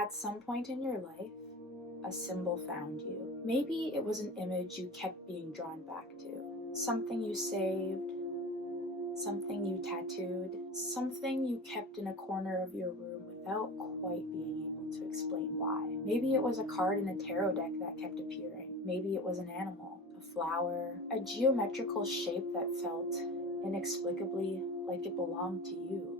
At some point in your life, a symbol found you. Maybe it was an image you kept being drawn back to, something you saved, something you tattooed, something you kept in a corner of your room without quite being able to explain why. Maybe it was a card in a tarot deck that kept appearing. Maybe it was an animal, a flower, a geometrical shape that felt inexplicably like it belonged to you,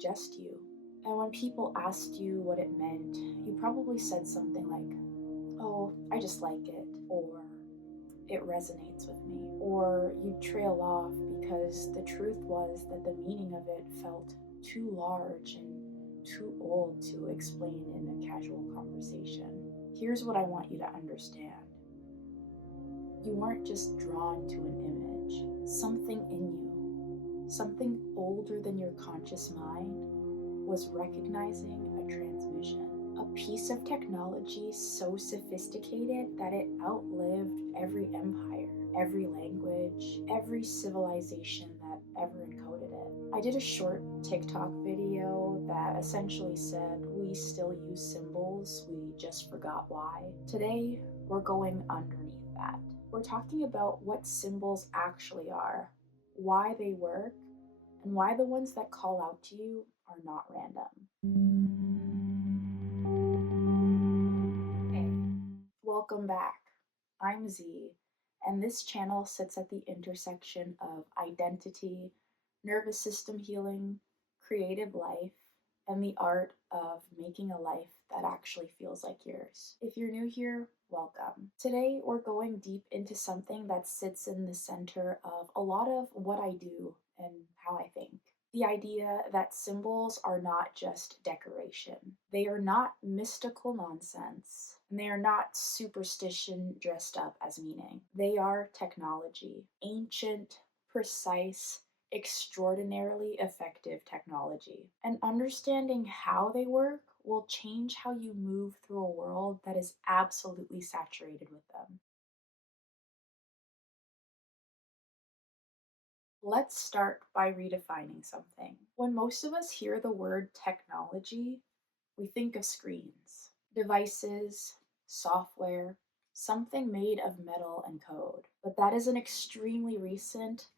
just you. And when people asked you what it meant, you probably said something like, "Oh, I just like it," or "It resonates with me," or you'd trail off because the truth was that the meaning of it felt too large and too old to explain in a casual conversation. Here's what I want you to understand. You weren't just drawn to an image. Something in you, something older than your conscious mind, was recognizing a transmission. A piece of technology so sophisticated that it outlived every empire, every language, every civilization that ever encoded it. I did a short TikTok video that essentially said, "We still use symbols, we just forgot why." Today, we're going underneath that. We're talking about what symbols actually are, why they work, and why the ones that call out to you are not random. Hey, welcome back. I'm Z, and this channel sits at the intersection of identity, nervous system healing, creative life, and the art of making a life that actually feels like yours. If you're new here, welcome. Today, we're going deep into something that sits in the center of a lot of what I do and how I think. The idea that symbols are not just decoration. They are not mystical nonsense, and they are not superstition dressed up as meaning. They are technology, ancient, precise, extraordinarily effective technology. And understanding how they work will change how you move through a world that is absolutely saturated with them. Let's start by redefining something. When most of us hear the word technology, we think of screens, devices, software, something made of metal and code. But that is an extremely recent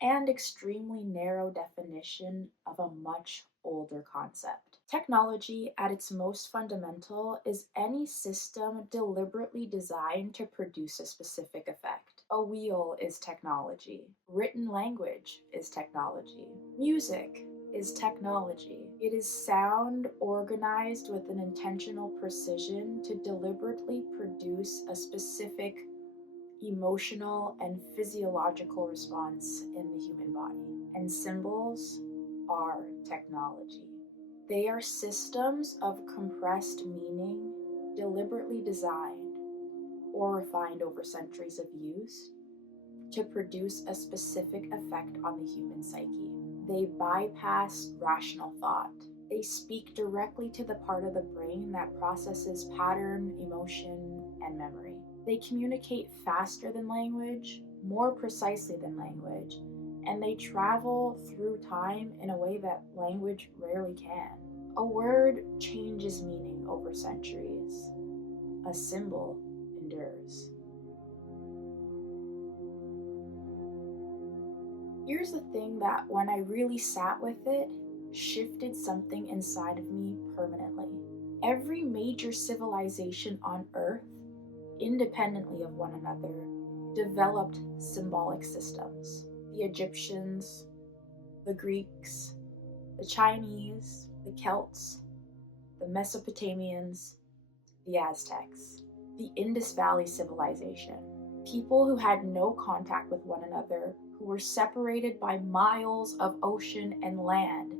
and extremely narrow definition of a much older concept. Technology, at its most fundamental, is any system deliberately designed to produce a specific effect. A wheel is technology. Written language is technology. Music is technology. It is sound organized with an intentional precision to deliberately produce a specific emotional and physiological response in the human body. And symbols are technology. They are systems of compressed meaning deliberately designed or refined over centuries of use to produce a specific effect on the human psyche. They bypass rational thought. They speak directly to the part of the brain that processes pattern, emotion, and memory. They communicate faster than language, more precisely than language, and they travel through time in a way that language rarely can. A word changes meaning over centuries. A symbol endures. Here's the thing that, when I really sat with it, shifted something inside of me permanently. Every major civilization on Earth, independently of one another, developed symbolic systems. The Egyptians, the Greeks, the Chinese, the Celts, the Mesopotamians, the Aztecs, the Indus Valley civilization. People who had no contact with one another, who were separated by miles of ocean and land,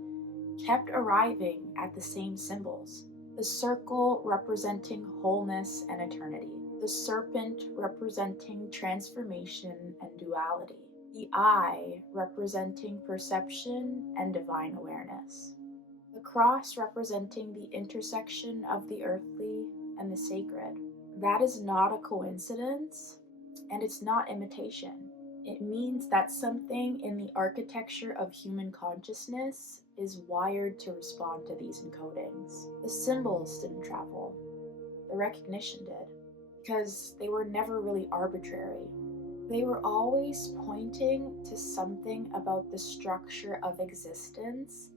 kept arriving at the same symbols. The circle representing wholeness and eternity. The serpent representing transformation and duality. The eye representing perception and divine awareness. The cross representing the intersection of the earthly and the sacred. That is not a coincidence, and it's not imitation. It means that something in the architecture of human consciousness is wired to respond to these encodings. The symbols didn't travel, the recognition did, because they were never really arbitrary. They were always pointing to something about the structure of existence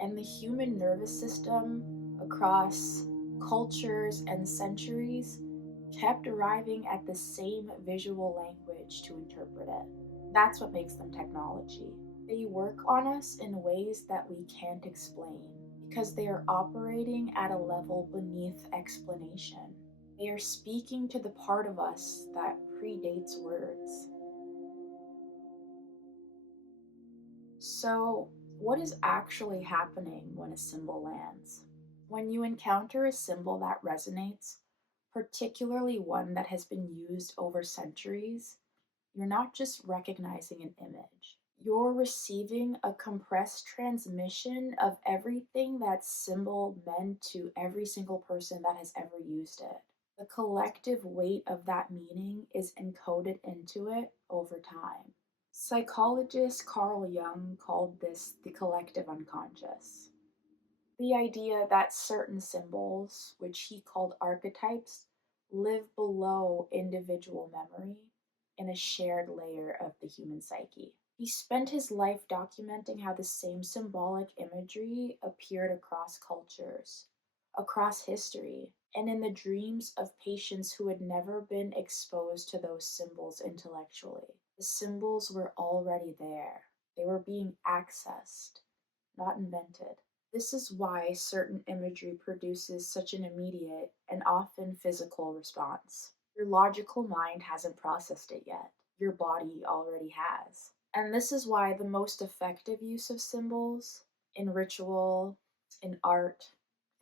and the human nervous system across cultures and centuries kept arriving at the same visual language to interpret it. That's what makes them technology. They work on us in ways that we can't explain because they are operating at a level beneath explanation. They are speaking to the part of us that predates words. So, what is actually happening when a symbol lands? When you encounter a symbol that resonates, particularly one that has been used over centuries, you're not just recognizing an image. You're receiving a compressed transmission of everything that symbol meant to every single person that has ever used it. The collective weight of that meaning is encoded into it over time. Psychologist Carl Jung called this the collective unconscious. The idea that certain symbols, which he called archetypes, live below individual memory in a shared layer of the human psyche. He spent his life documenting how the same symbolic imagery appeared across cultures, across history, and in the dreams of patients who had never been exposed to those symbols intellectually. The symbols were already there. They were being accessed, not invented. This is why certain imagery produces such an immediate and often physical response. Your logical mind hasn't processed it yet. Your body already has. And this is why the most effective use of symbols in ritual, in art,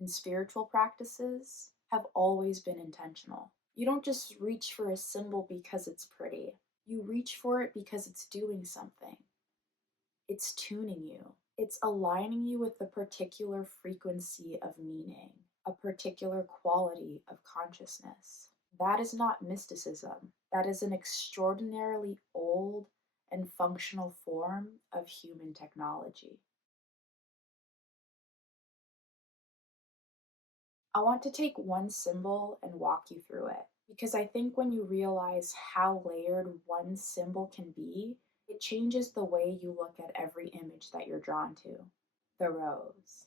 in spiritual practices have always been intentional. You don't just reach for a symbol because it's pretty. You reach for it because it's doing something. It's tuning you. It's aligning you with a particular frequency of meaning, a particular quality of consciousness. That is not mysticism. That is an extraordinarily old and functional form of human technology. I want to take one symbol and walk you through it because I think when you realize how layered one symbol can be, it changes the way you look at every image that you're drawn to. The rose.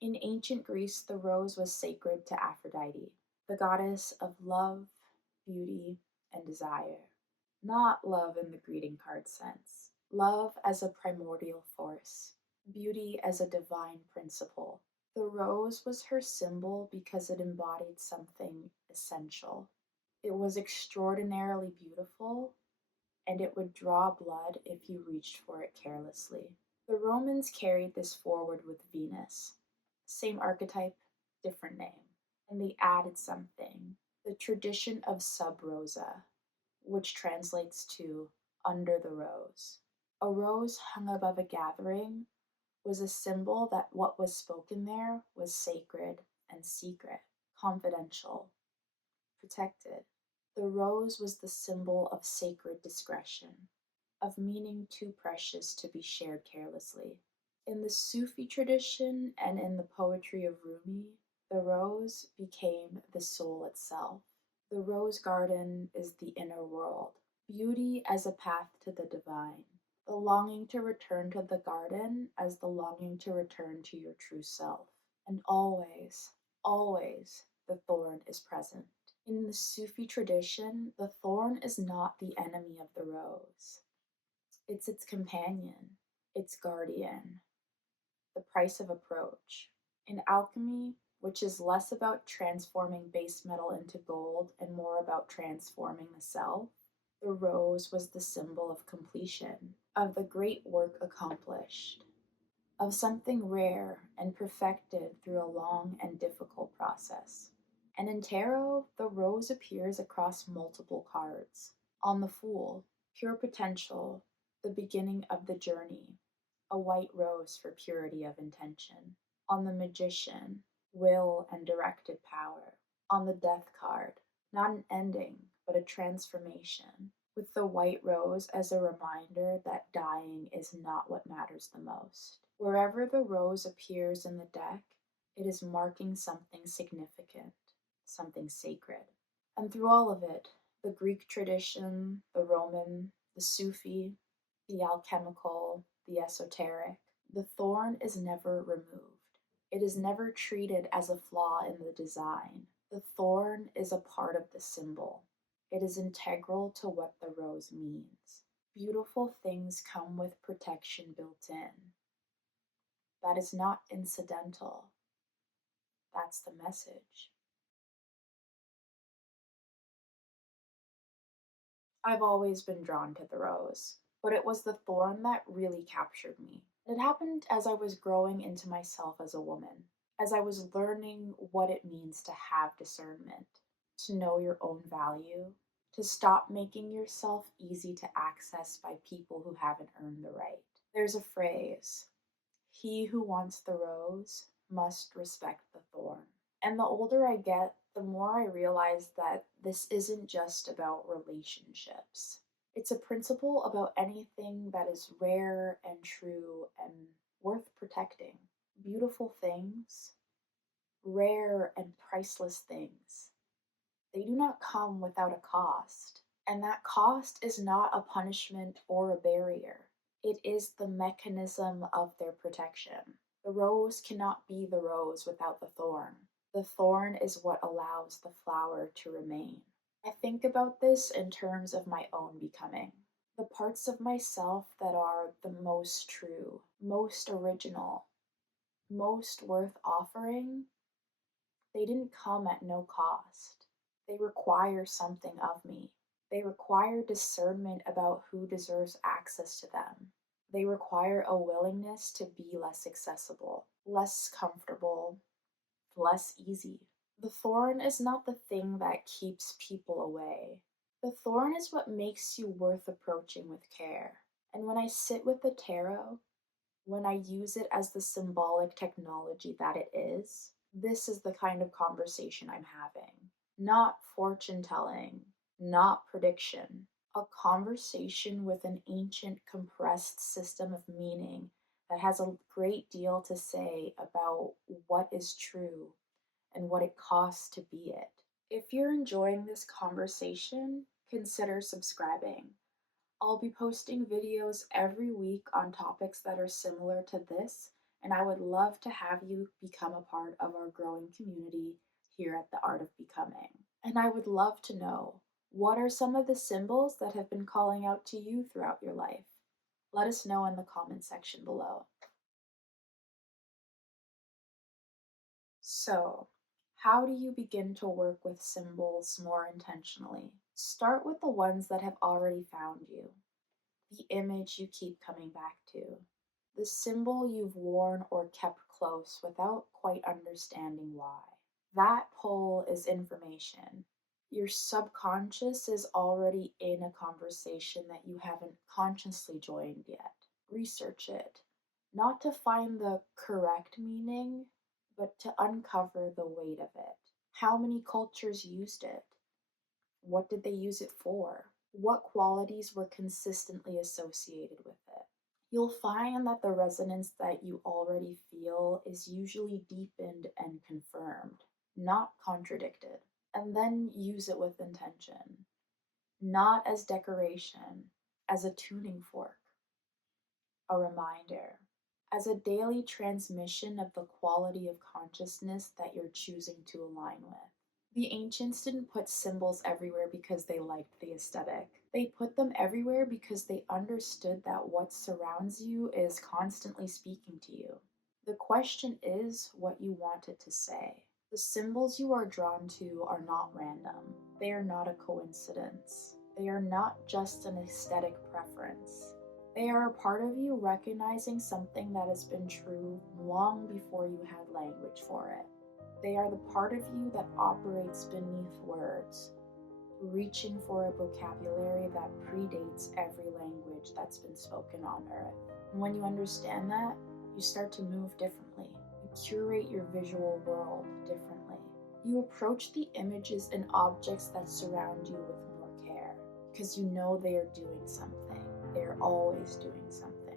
In ancient Greece, the rose was sacred to Aphrodite, the goddess of love, beauty, and desire. Not love in the greeting card sense, love as a primordial force, beauty as a divine principle. The rose was her symbol because it embodied something essential. It was extraordinarily beautiful, and it would draw blood if you reached for it carelessly. The Romans carried this forward with Venus. Same archetype, different name. And they added something, the tradition of sub rosa, which translates to under the rose. A rose hung above a gathering was a symbol that what was spoken there was sacred and secret, confidential, protected. The rose was the symbol of sacred discretion, of meaning too precious to be shared carelessly. In the Sufi tradition and in the poetry of Rumi, the rose became the soul itself. The rose garden is the inner world, beauty as a path to the divine, the longing to return to the garden as the longing to return to your true self. And always, always, the thorn is present. In the Sufi tradition, the thorn is not the enemy of the rose. It's its companion, its guardian, the price of approach. In alchemy, which is less about transforming base metal into gold and more about transforming the self, the rose was the symbol of completion, of the great work accomplished, of something rare and perfected through a long and difficult process. And in tarot, the rose appears across multiple cards. On the Fool, pure potential, the beginning of the journey, a white rose for purity of intention. On the Magician, will and directed power. On the Death card, not an ending, but a transformation. with the white rose as a reminder that dying is not what matters the most. Wherever the rose appears in the deck, it is marking something significant, something sacred. And through all of it, the Greek tradition, the Roman, the Sufi, the alchemical, the esoteric, the thorn is never removed. It is never treated as a flaw in the design. The thorn is a part of the symbol. It is integral to what the rose means. Beautiful things come with protection built in. That is not incidental. That's the message. I've always been drawn to the rose, but it was the thorn that really captured me. It happened as I was growing into myself as a woman, as I was learning what it means to have discernment, to know your own value, to stop making yourself easy to access by people who haven't earned the right. There's a phrase, he who wants the rose must respect the thorn. And the older I get, the more I realize that this isn't just about relationships. It's a principle about anything that is rare and true and worth protecting. Beautiful things, rare and priceless things. They do not come without a cost. And that cost is not a punishment or a barrier. It is the mechanism of their protection. The rose cannot be the rose without the thorn. The thorn is what allows the flower to remain. I think about this in terms of my own becoming. The parts of myself that are the most true, most original, most worth offering, they didn't come at no cost. They require something of me. They require discernment about who deserves access to them. They require a willingness to be less accessible, less comfortable, less easy. The thorn is not the thing that keeps people away. The thorn is what makes you worth approaching with care. And when I sit with the tarot, when I use it as the symbolic technology that it is, this is the kind of conversation I'm having. Not fortune telling, not prediction. A conversation with an ancient compressed system of meaning that has a great deal to say about what is true and what it costs to be it. If you're enjoying this conversation, consider subscribing. I'll be posting videos every week on topics that are similar to this, and I would love to have you become a part of our growing community here at the Art of Becoming. And I would love to know, what are some of the symbols that have been calling out to you throughout your life? Let us know in the comment section below. So, how do you begin to work with symbols more intentionally? Start with the ones that have already found you. The image you keep coming back to, the symbol you've worn or kept close without quite understanding why. That pull is information. Your subconscious is already in a conversation that you haven't consciously joined yet. Research it, not to find the correct meaning, but to uncover the weight of it. How many cultures used it? What did they use it for? What qualities were consistently associated with it? You'll find that the resonance that you already feel is usually deepened and confirmed, not contradicted. And then use it with intention, not as decoration, as a tuning fork, a reminder, as a daily transmission of the quality of consciousness that you're choosing to align with. The ancients didn't put symbols everywhere because they liked the aesthetic. They put them everywhere because they understood that what surrounds you is constantly speaking to you. The question is what you want it to say. The symbols you are drawn to are not random. They are not a coincidence. They are not just an aesthetic preference. They are a part of you recognizing something that has been true long before you had language for it. They are the part of you that operates beneath words, reaching for a vocabulary that predates every language that's been spoken on Earth. And when you understand that, you start to move differently. You curate your visual world differently. You approach the images and objects that surround you with more care. because you know they are doing something. They are always doing something.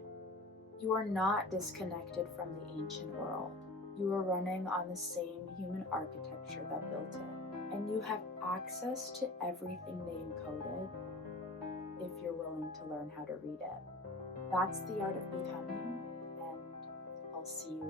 You are not disconnected from the ancient world. You are running on the same human architecture that built it, and you have access to everything they encoded if you're willing to learn how to read it. That's the art of becoming, and I'll see you